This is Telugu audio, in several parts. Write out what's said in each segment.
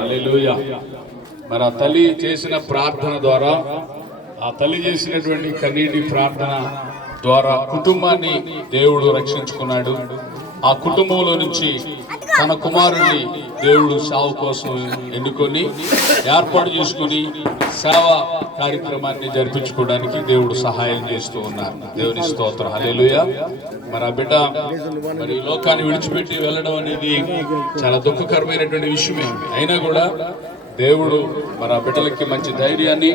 హల్లెలూయా. మరి ఆ తల్లి చేసిన ప్రార్థన ద్వారా, ఆ తల్లి చేసినటువంటి కన్నీటి ప్రార్థన ద్వారా కుటుంబాన్ని దేవుడు రక్షించుకున్నాడు. ఆ కుటుంబంలో నుంచి తన కుమారుణ్ణి దేవుడు సేవ కోసం ఎన్నుకొని ఏర్పాటు చేసుకుని సేవ కార్యక్రమాన్ని జరిపించుకోవడానికి దేవుడు సహాయం చేస్తూ ఉన్నారు. దేవుని స్తోత్రం. హల్లెలూయా. మరి ఆ బిడ్డ మరి లోకాన్ని విడిచిపెట్టి వెళ్ళడం అనేది చాలా దుఃఖకరమైనటువంటి విషయమే. అయినా కూడా దేవుడు మరి ఆ బిడ్డలకి మంచి ధైర్యాన్ని,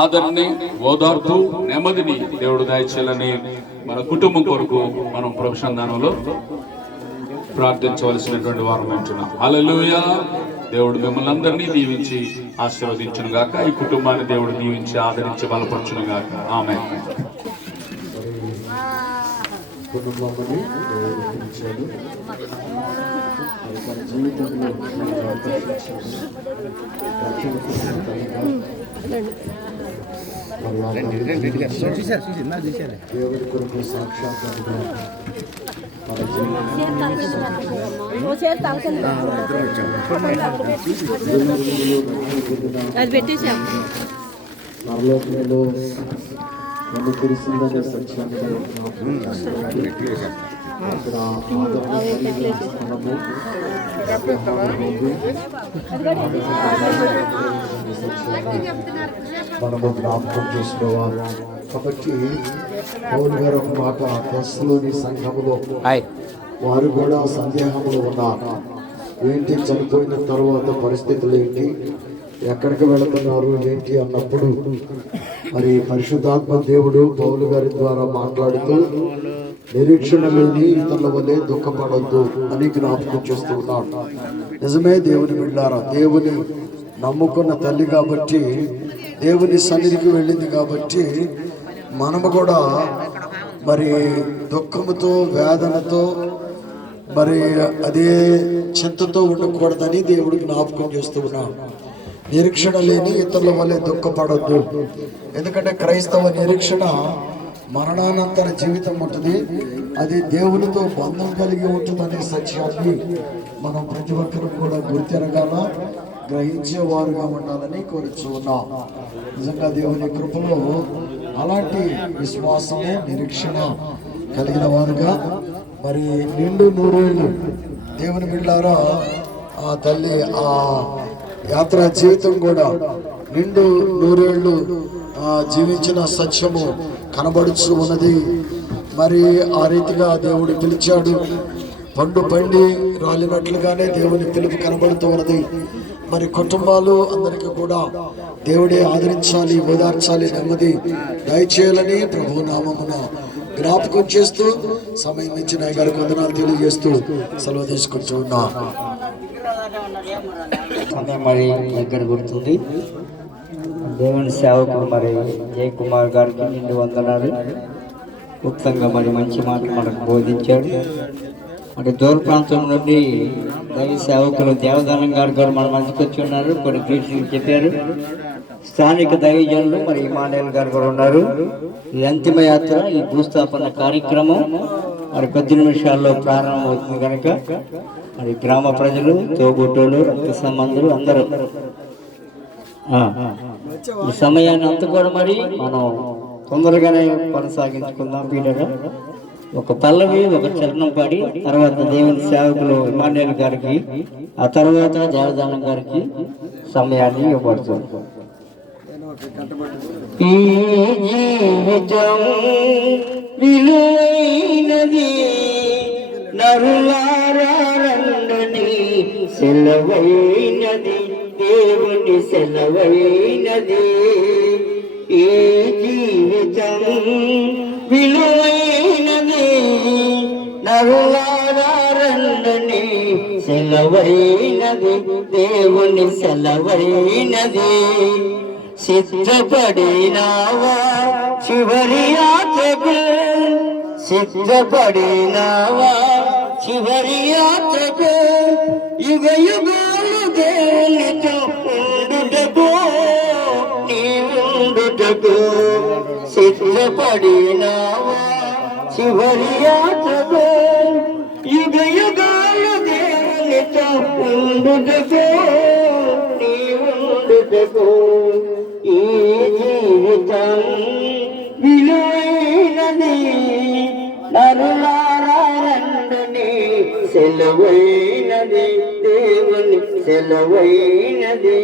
ఆదరణని, ఓదార్పు, నెమ్మదిని దేవుడు దయచేయాలని మన కుటుంబం కొరకు మనం ప్రభుసంధానంలో ప్రార్థించవలసినటువంటి వారం అంటున్నాం. హల్లెలూయా. దేవుడు మిమ్మల్ని అందరినీ దీవించి ఆశీర్వదించును గాక. ఈ కుటుంబాన్ని దేవుడు దీవించి ఆదరించి బలపరచును గాక. ఆమేన్. కుటుంబాన్ని దేవుడు పిలిచాడు. తన జీవితంలో దేవుడి కొరకు సాక్షాత్కారంగా పరలోకంలో నన్ను తెలిసిందనే సత్యాన్ని మనము జ్ఞాపకం చేసుకోవాలి. కాబట్టి పౌలు గారు ఒక మాట, తెస్సలోని సంఘములో వారు కూడా సందేహంలో ఉన్నారు. ఏంటి, చనిపోయిన తర్వాత పరిస్థితులు ఏంటి, ఎక్కడికి వెళుతున్నారు ఏంటి అన్నప్పుడు మరి పరిశుద్ధాత్మ దేవుడు పౌలు గారి ద్వారా మాట్లాడుతూ నిరీక్షణ లేని ఇతరుల వల్లే దుఃఖపడొద్దు అని జ్ఞాపకం చేస్తూ ఉన్నాడు. నిజమే దేవుని బిడ్డలారా, దేవుని నమ్ముకున్న తల్లి కాబట్టి, దేవుని సన్నిధికి వెళ్ళింది కాబట్టి మనము కూడా మరి దుఃఖముతో, వేదనతో, మరి అదే చింతతో ఉండకూడదని దేవుడు జ్ఞాపకం చేస్తూ ఉన్నాడు. నిరీక్షణ లేని ఇతరుల వల్లే దుఃఖపడొద్దు. ఎందుకంటే క్రైస్తవ నిరీక్షణ మరణానంతర జీవితం ఉంటుంది. అది దేవునితో బంధం కలిగి ఉంటుందనే సత్యాన్ని మనం ప్రతి ఒక్కరూ కూడా గుర్తెరగాల, గ్రహించేవారుగా ఉండాలని కోరుచు ఉన్నాం. నిజంగా దేవుని కృపలో అలాంటి విశ్వాసము, నిరీక్షణ కలిగిన వారుగా మరి నిండు నూరేళ్ళు దేవుని బిడ్డలారా, ఆ తల్లి ఆ యాత్రా జీవితం కూడా నిండు నూరేళ్లు జీవించిన సత్యము కనబడుచు ఉన్నది. మరి ఆ రీతిగా దేవుడు పిలిచాడు. పండు పండి రాలినట్లుగానే దేవుని పిలుపు కనబడుతూ ఉన్నది. మరి కుటుంబాలు అందరికీ కూడా దేవుడే ఆదరించాలి, ఓదార్చాలి, నెమ్మది దయచేయాలని ప్రభు నామమున జ్ఞాపకం చేస్తూ సమయం నుంచి నాయ గారికి వందనాలు తెలియజేస్తూ సెలవు తీసుకుంటూ ఉన్నా. మరి దగ్గర గుర్తుంది. దేవుని సేవకుడు మరి జయకుమార్ గారికి నిండు వందనాలు. క్లుప్తంగా మరి మంచి మాటలు మనకు బోధించాడు. మరి దూర ప్రాంతం నుండి దైవ సేవకులు దేవదానం గారు కూడా మన మంచికి వచ్చి ఉన్నారు. కొన్ని గ్రీటింగ్లు చెప్పారు. స్థానిక దైవజనులు మరి ఇమానుయేల్ గారు కూడా ఉన్నారు. ఈ అంతిమ యాత్ర, ఈ భూస్థాపన కార్యక్రమం మరి కొద్ది నిమిషాల్లో ప్రారంభమవుతుంది కనుక మరి గ్రామ ప్రజలు, తోబుట్టోలు, రక్త సంబంధులు అందరూ ఈ సమయాన్ని అంతా కూడా మరి మనం తొందరగానే కొనసాగించుకుందాం. పీడగా ఒక పల్లవి, ఒక చరణం పాడి తర్వాత దేవుని సేవకులు ఇమానుయేల్ గారికి, ఆ తర్వాత దేవదానం గారికి సమయాన్ని ఇవ్వబడుతుంది. ఈ జీవితం విలువైనది, నరులారా రండి, సెలవైనది, దేవుని సెలవైనది. ఈ జీవితం విలువైనది, నరులారా రండి, సెలవైనది, దేవుని సెలవైనది. సిద్ధపడినావా చివరి యాత్రకు, సిద్ధపడినావా చివరి యాత్రకు, యుగ యుగాలు దేవునితో ఉండుటకు, నీవుండుటకు. సిద్ధపడినావా చివరి యాత్రకు, యుగ యుగాలు దేవునితో ఉండుటకు, పొందుటకు ఈ జీవితం విలువైనది. నరులారా రండి, సెలవైనది, దేవుని సెలవైనది.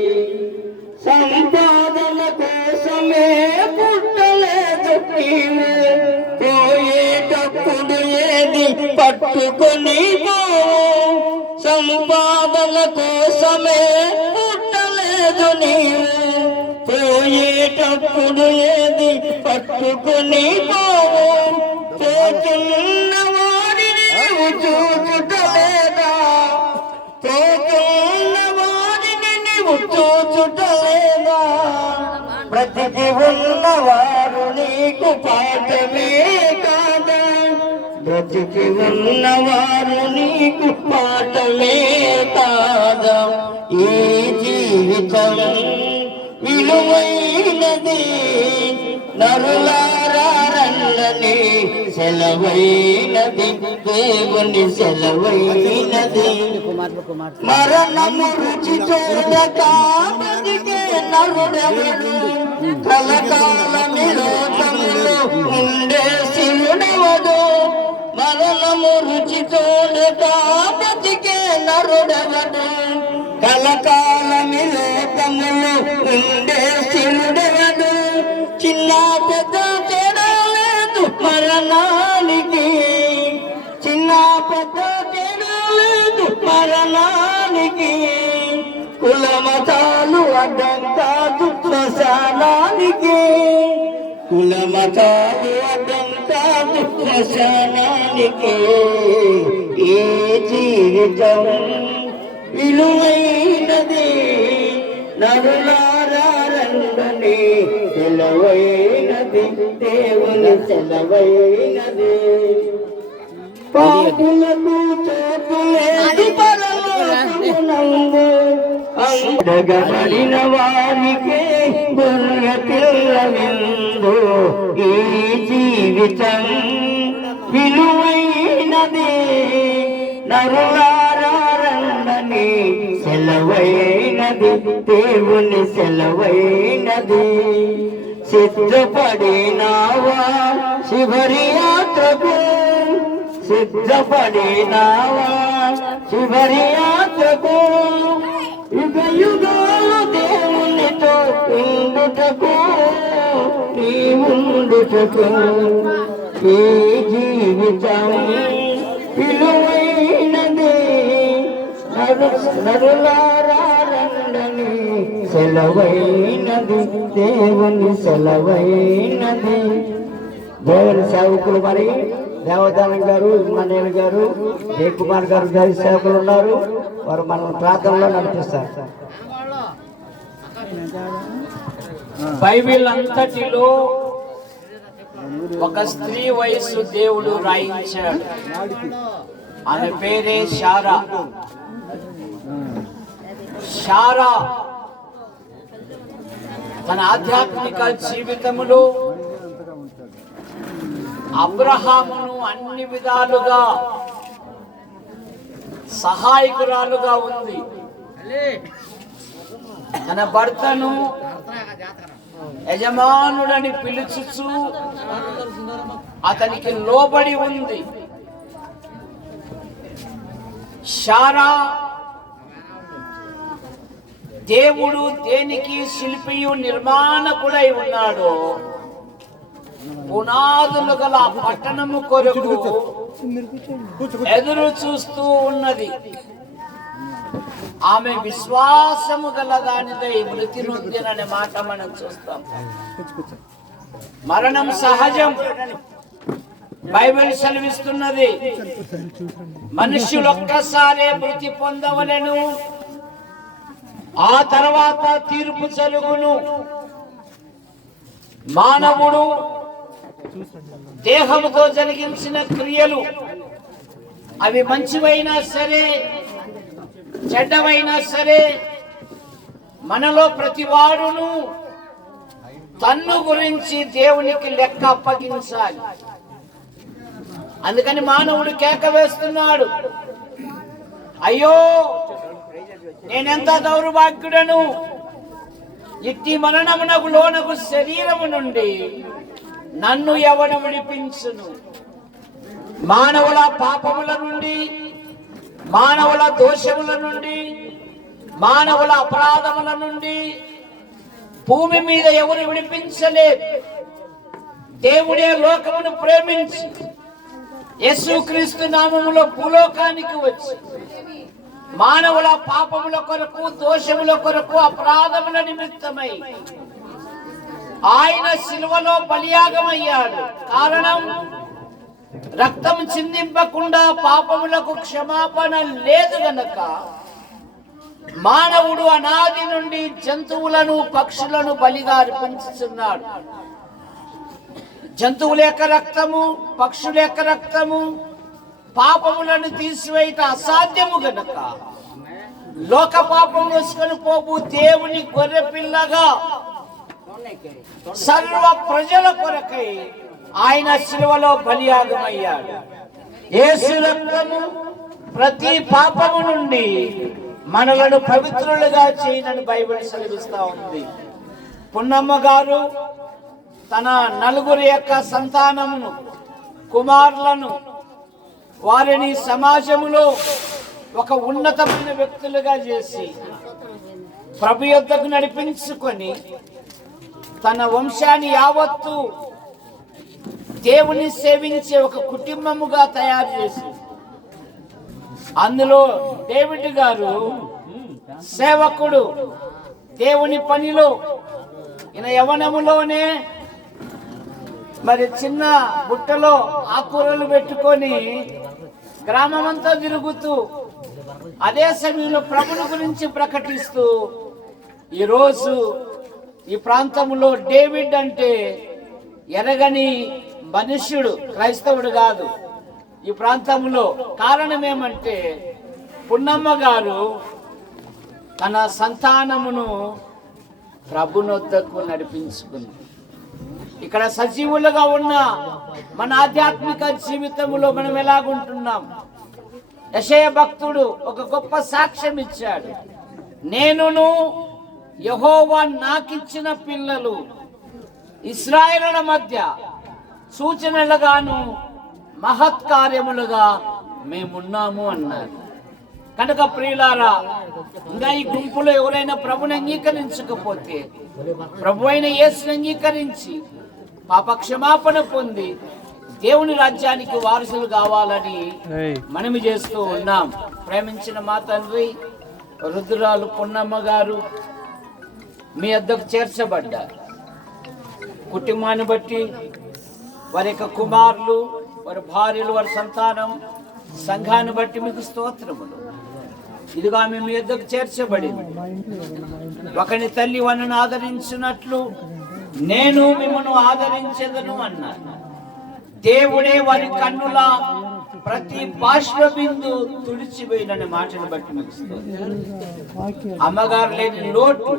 సంపాదన కోసమే పుట్టలేదు నీవు, పోయేటప్పుడు ఏది పట్టుకొని పోవు. సంపాదన కోసమే పుట్టలేదు నీవు, పోయేటప్పుడు ఏది పట్టుకొని పోవు. పోతున్న వారిని చూచుటలేదా, పోతున్న వారిని నీవు చూచుటలేదా. బ్రతికి ఉన్నవారు నీకు పాఠమే కాదా, బ్రతికి ఉన్నవారు నీకు పాఠమే కాదా. ఈ జీవితం విలువైనది, నరులారా రండి, సెలవైనది, దేవుని సెలవైనది. మరణము రుచి చూడక బతికే నరుడెవడు, కలకాలమి లోకములో ఉండే శివుడెవడు. మరణము రుచి చూడక బతికే నరుడెవడు, కలకాలమి లోకములో ఉండే శివుడెవడు. చిన్న పెద్ద తేడా లేదు మరణానికి, చిన్న పెద్ద తేడా లేదు మరణానికి. కులమతాలు అడ్డం కాదు శ్మశానానికి, కులమతాలు అడ్డం కాదు శ్మశానానికి. ఈ జీవితం విలువైనది, నరులారా రండి, సెలవైనది, దేవుని సెలవైనది. పాపులకు చోటు లేదు పరలోకమునందు, అండగబడిన వారికి గొర్రె పిల్ల విందు. ఈ జీవితం విలువైనది, నరులారా రండి, సెలవైనది, దేవుని సెలవైనది. సిద్ధపడినావా శివరి యాత్రకు, సిద్ధపడినావా శివరి యాత్రకు. యుగ యుగాలు దేవునితో ఉండుటకు, నీ ఉండుటకు. ఈ జీవితం విలువైనది, నరులారా రండి, సెలవైనది, దేవుని సెలవైనది. దేవుని సేవకులు మరి దేవదానం గారు, ఇమ్మానుయేల్ గారు, జయకుమార్ గారు గారి సేవకులు ఉన్నారు. వారు మనం ప్రార్థనలో నడిపిస్తారు. బైబిల్ అంతటిలో ఒక స్త్రీ వయస్సు దేవుడు రాయించాడు. ఆమె పేరే శారా. శారా తన ఆధ్యాత్మిక జీవితములో అబ్రహామును అన్ని విధాలుగా సహాయకురాలుగా ఉంది. తన భర్తను యజమానుడని పిలుచుచు అతనికి లోబడి ఉంది. శారా దేవుడు దేనికి శిల్పియు నిర్మాణకుడై ఉన్నాడో పునాదులు గల పట్టణము కొరకు ఎదురు చూస్తూ ఉన్నది. ఆమె విశ్వాసము గల దానిదై మృతి నొందిననే మాట మనం చూస్తాం. మరణం సహజం, బైబిల్ సెలవిస్తున్నది. మనుష్యులు ఒక్కసారే మృతి పొందవలెను, ఆ తర్వాత తీర్పు జరుగును. మానవుడు దేహముతో జరిగించిన క్రియలు అవి మంచివైనా సరే చెడ్డవైనా సరే మనలో ప్రతివాడును తన్ను గురించి దేవునికి లెక్క అప్పగించాలి. అందుకని మానవుడు కేక వేస్తున్నాడు, అయ్యో నేనెంత దౌర్భాగ్యుడను, ఇట్టి మరణమునకు లోనకు శరీరము నుండి నన్ను ఎవడు విడిపించును? మానవుల పాపముల నుండి, మానవుల దోషముల నుండి, మానవుల అపరాధముల నుండి భూమి మీద ఎవరు విడిపించలేదు. దేవుడే లోకమును ప్రేమించి యేసుక్రీస్తు నామములో భూలోకానికి వచ్చి మానవుల పాపముల కొరకు, దోషముల కొరకు, అపరాధముల నిమిత్తమై ఆయన శిలువలో బలియాగమయ్యాడు. కారణం, రక్తం చిందింపకుండా పాపములకు క్షమాపణ లేదు గనక మానవుడు అనాది నుండి జంతువులను, పక్షులను బలిగా అర్పించుచున్నాడు. జంతువుల యొక్క రక్తము, పక్షుల యొక్క రక్తము పాపములను తీసివేయట అసాధ్యము గనక లోక పాపం వేసుకొని పోపు దేవుని గొర్రె పిల్లగా సర్వ ప్రజల కొరకై ఆయన శిలువలో బలియాగమయ్యాడు. యేసు రక్తము ప్రతి పాపము నుండి మనలను పవిత్రులుగా చేయనని బైబిల్ సెలవిస్తా ఉంది. పున్నమ్మ గారు తన నలుగురు యొక్క సంతానమును, కుమారులను, వారిని సమాజములో ఒక ఉన్నతమైన వ్యక్తులుగా చేసి ప్రభు యొద్దకు నడిపించుకొని తన వంశాన్ని యావత్తు దేవుని సేవించే ఒక కుటుంబముగా తయారు చేసి, అందులో డేవిడ్ గారు సేవకుడు. దేవుని పనిలో ఈయన యవ్వనములోనే మరి చిన్న బుట్టలో ఆకుకూరలు పెట్టుకొని గ్రామమంతా తిరుగుతూ అదే సమయంలో ప్రభుని గురించి ప్రకటిస్తూ ఈరోజు ఈ ప్రాంతంలో డేవిడ్ అంటే ఎరగని మనుష్యుడు, క్రైస్తవుడు కాదు ఈ ప్రాంతంలో. కారణం ఏమంటే పున్నమ్మ గారు తన సంతానమును ప్రభునొద్దకు నడిపించుకుంది. ఇక్కడ సజీవులుగా ఉన్న మన ఆధ్యాత్మిక జీవితంలో మనం ఎలాగుంటున్నాం? యెషయా భక్తుడు ఒక గొప్ప సాక్ష్యం ఇచ్చాడు. నేనును యెహోవా నాకిచ్చిన పిల్లలు ఇశ్రాయేలుల మధ్య సూచనలుగాను మహత్కార్యములుగా మేమున్నాము అన్నారు. కనుక ప్రియులారా, ఇంకా ఈ గుంపులో ఎవరైనా ప్రభుని అంగీకరించకపోతే ప్రభు అయిన యేసుని అంగీకరించి పాప క్షమాపణ పొంది దేవుని రాజ్యానికి వారసులు కావాలని మనవి చేస్తూ ఉన్నాం. ప్రేమించిన మా తండ్రి రుద్రాలు పున్నమ్మ గారు మీ వద్దకు చేర్చబడ్డారు. కుటుంబాన్ని బట్టి వారి యొక్క కుమారులు, వారి భార్యలు, వారి సంతానం, సంఘాన్ని బట్టి మీకు స్తోత్రములు. ఇదిగా మేము మీ వద్దకు చేర్చబడింది. ఒకని తల్లి వనను ఆదరించినట్లు నేను మిమ్మల్ని ఆదరించెదను అన్నారు. దేవుడే వారి కన్నుల ప్రతి బాష్పబిందు తుడిచివేయనని మాటను బట్టి మీకు అమ్మగారు లేని లోటు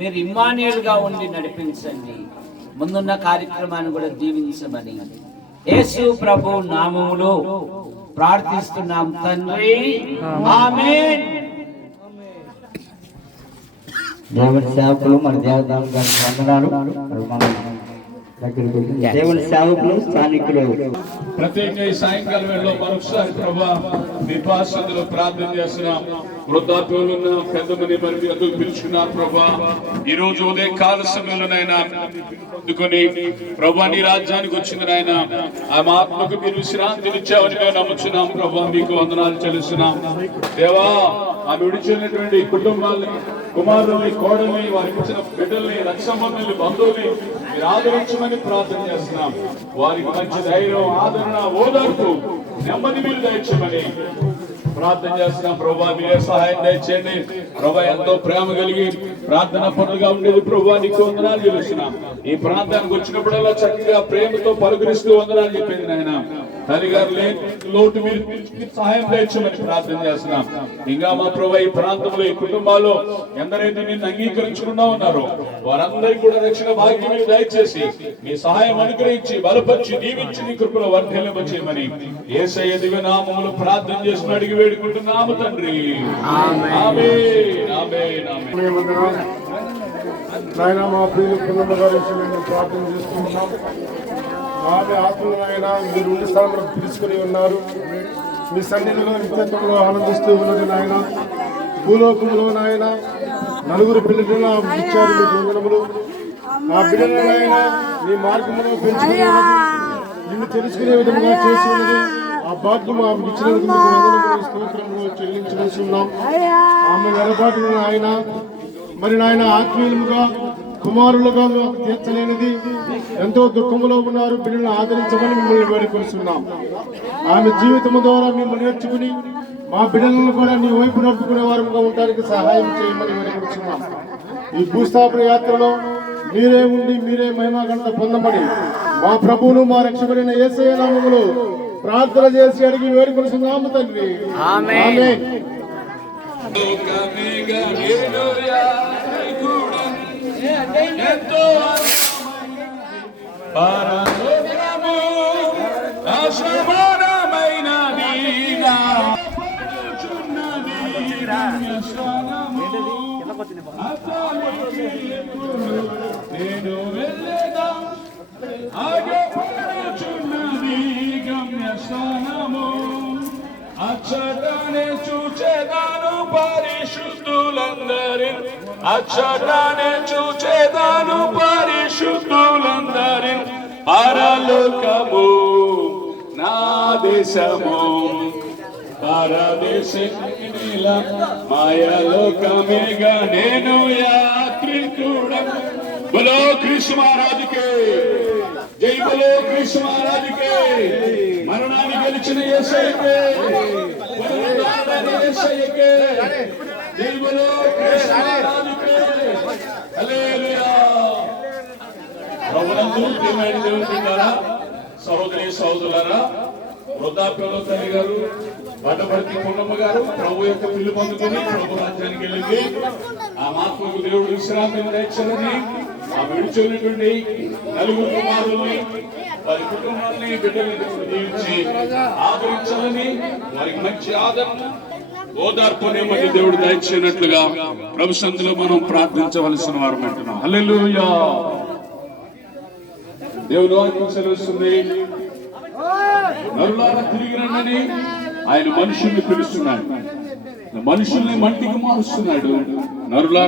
మీరు ఇమ్మానుయేలుగా ఉండి నడిపించండి. ముందున్న కార్యక్రమాన్ని కూడా దీవించమని యేసు ప్రభు నామములో ప్రార్థిస్తున్నాం తండ్రి, ఆమేన్. దేవుని సేవకులు మన దేవదాం గారికి వందనాలు. దేవుని సేవకులు, స్థానికులు ప్రత్యేక ఈ సాయంకాలం వేళలో మరొకసారి ప్రభా మీ పాసందులో ప్రార్థన చేస్తున్నాం. వృద్ధాప్యులున్న పెద్దమని మరి మీ అందుకు పిలుచుకున్నారు ప్రభా. ఈ రోజు ఉదయం కాల సమయంలోనైనా అందుకొని ప్రభా నీ రాజ్యానికి వచ్చింది నాయన. ఆమె ఆత్మకు మీరు విశ్రాంతినిచ్చావని మేము నమ్ముచున్నాం ప్రభా. మీకు వందనాలు చెల్లిస్తున్నాం దేవా. ఆమె విడిచినటువంటి కుటుంబాలని, కుమారుల్ని, కోడల్ని, వారికి ఇచ్చిన బిడ్డల్ని, రక్షబంధుల్ని, బంధువుల్ని మీరు ఆదరించమని ప్రార్థన చేస్తున్నాం. వారికి మంచి ధైర్యం, ఆదరణ, ఓదార్పు, నెమ్మది మీరు దయచేయమని ప్రార్థన చేస్తున్నాం ప్రభా. మీరే సహాయం దయచేయండి ప్రభా. ఎంతో ప్రేమ కలిగి ప్రార్థన పనులుగా ఉండేది ప్రభా. నీకు వందనాలు చెల్లిస్తున్నాం. ఈ ప్రాంతానికి వచ్చినప్పుడల్లా చక్కగా ప్రేమతో పలుకరిస్తూ వందనాలు చెప్పేది నాయన. తల్లిగారు లేని లోటు మీరు సహాయం దయచేయమని ప్రార్థన చేస్తున్నాం. ఇంకా మా ప్రభా ఈ ప్రాంతంలో, ఈ కుటుంబాల్లో ఎందరైతే నిన్ను అంగీకరించుకున్నా ఉన్నారో వారందరికీ కూడా రక్షణ భాగ్యం మీరు దయచేసి మీ సహాయం అనుగ్రహించి బలపరిచి దీవించి నీ కృపలో వర్ధిల్లజేయమని యేసయ్య దివ్య నామములో ప్రార్థన చేసి అడిగి వేడుకుంటున్నాము తండ్రి. ఆమేన్, ఆమేన్, ఆమేన్. నాయన మా ప్రియులు పున్నమ్మ గారి విషయంలో మేము ప్రార్థన చేసుకుంటున్నాం. ఆమె ఆత్మను నాయన మీరు ఉండి స్థానంలో పిలుచుకుని ఉన్నారు. మీ సన్నిధిలో నిత్యత్వంలో ఆనందిస్తూ ఉన్నది నాయన. భూలోకంలో నాయన నలుగురు పిల్లలను ఇచ్చారు మీ వందనములు. ఆ బిడ్డలను నాయన మీ మార్గంలో పెంచుకుని ఉన్నది, నిన్ను తెలుసుకునే విధంగా చేసి ఉన్నది. ఆ భాగ్యం ఆమె ఇచ్చినందుకు మీకు వందనములు స్తోత్రములు చెల్లించవలసిన్నాం. ఆమె వెలబాటును నాయన మరి నాయన ఆత్మీయులుగా కుమారులుగా మాకు తీర్చలేనిది, ఎంతో దుఃఖంలో ఉన్నారు. బిడ్డలను ఆదరించమని మిమ్మల్ని వేడుకొస్తున్నాం. ఆమె జీవితం ద్వారా మిమ్మల్ని నేర్చుకుని మా బిడ్డలను కూడా నీ వైపు నడుపుకునే వారుగా ఉండడానికి సహాయం చేయమని వేడుకొస్తున్నాం. ఈ భూస్థాపన యాత్రలో మీరే ఉండి మీరే మహిమాగణత పొందమని మా ప్రభువును మా రక్షకుడైన యేసయ్య నామములో ప్రార్థన చేసి అడిగి వేడుకొస్తున్నాము తండ్రి. ఆమేన్. నేను వెళ్ళేదా ఆగపడుచున్నది గమ్యస్థానము, అచ్చటనే చూచేదాను పరిశుద్ధులందరి, అచ్చటనే చూచేదాను పరిశుద్ధులందరి. పరలోకము నా దేశము, పరదేశిల మాయలోకమేగా నేను యాత్రికుడ. బలో కృష్ణ మహారాజుకే జై, బలో కృష్ణ మహారాజుకే. మరణాన్ని గెలిచిన యేసయ్యకే, యేసయ్యకే జై, బలో కృష్ణ మహారాజుకే. హల్లెలూయా. ప్రభునందు ప్రియమైన దేవుని బిడ్డలారా, సహోదరి సహోదరులారా, వృద్ధాప్యంలో తల్లి గారు వడ్డపర్తి పున్నమ్మ గారు ప్రభు యొక్క పిల్లు పొందుకుని ప్రభు రాజ్యానికి వెళ్ళింది. ఆ మాత్మకు దేవుడు విశ్రాంతిని దయచేయాలని, ఆ విడిచినటువంటి నలుగురు కుమారుల్ని వారి కుటుంబాన్ని బిడ్డల్ని దీవించి ఆదరించాలని, వారికి మంచి ఆదరణ ఓదార్పు నెమ్మది దేవుడు దయచేయనట్లుగా ప్రభు సన్నిధిలో మనం ప్రార్థించవలసిన వారు అంటున్నాం. హల్లెలూయా. దేవుడు వాక్యం సెలవిస్తుంది, నరులారా తిరిగి రండని ఆయన మనుషుల్ని పిలుస్తున్నాడు, మనుషుల్ని మట్టికి మారుస్తున్నాడు. నరులారా